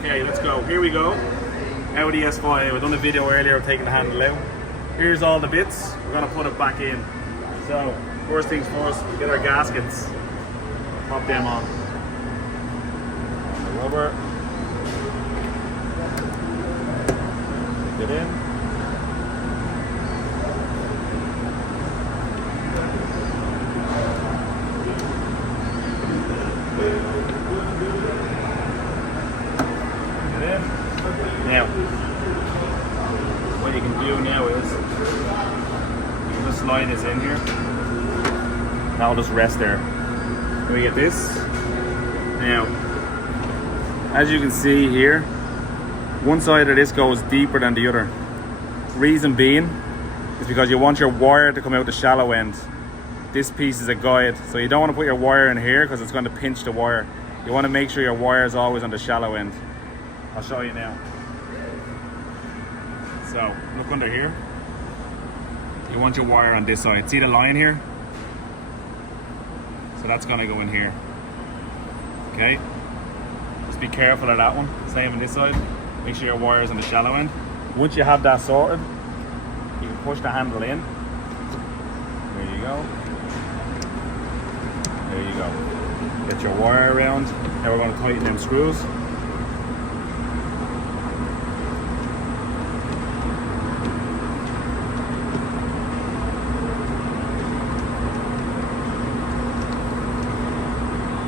Okay, let's go. Here we go. Audi S5. I've done a video earlier of taking the handle out. Here's all the bits. We're gonna put it back in. So, first things first, we get our gaskets. Pop them on. The rubber. Get in. Now, what you can do now is you can just slide this in here. That'll just rest there. Then we get this. Now, as you can see here, one side of this goes deeper than the other. Reason being is because you want your wire to come out the shallow end. This piece is a guide, so you don't want to put your wire in here because it's going to pinch the wire. You want to make sure your wire is always on the shallow end. I'll show you now. So, look under here. You want your wire on this side. See the line here? So that's gonna go in here. Okay? Just be careful of that one. Same on this side. Make sure your wire is on the shallow end. Once you have that sorted, you can push the handle in. There you go. There you go. Get your wire around. Now we're gonna tighten them screws.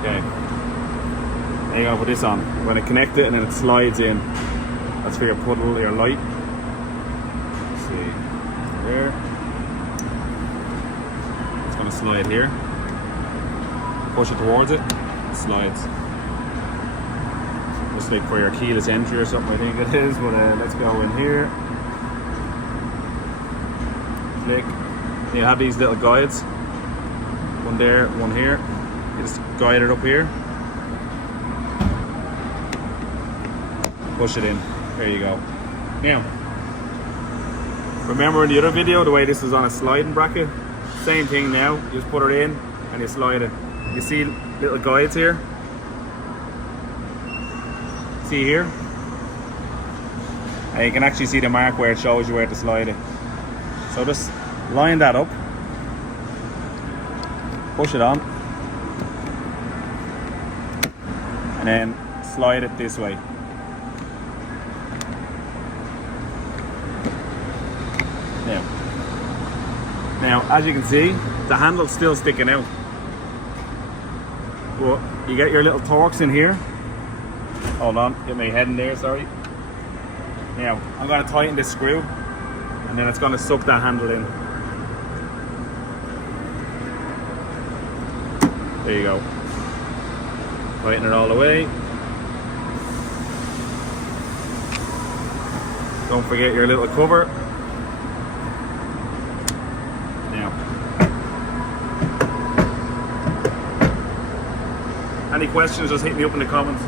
Okay, now you're gonna put this on. We're gonna connect it and then it slides in. That's for your puddle, your light. Let's see, there. It's gonna slide here. Push it towards it, it slides. Just like for your keyless entry or something, I think it is. But let's go in here. Click. You have these little guides. One there, one here. You just guide it up here. Push it in. There you go. Now, remember in the other video the way this was on a sliding bracket? Same thing now. You just put it in and you slide it. You see little guides here? See here? And you can actually see the mark where it shows you where to slide it. So just line that up. Push it on. And then slide it this way. Now, as you can see, the handle's still sticking out. But you get your little Torx in here. Hold on, get my head in there, sorry. Now, I'm going to tighten this screw, and then it's going to suck that handle in. There you go. Tighten it all the way. Don't forget your little cover. Now, any questions, just hit me up in the comments.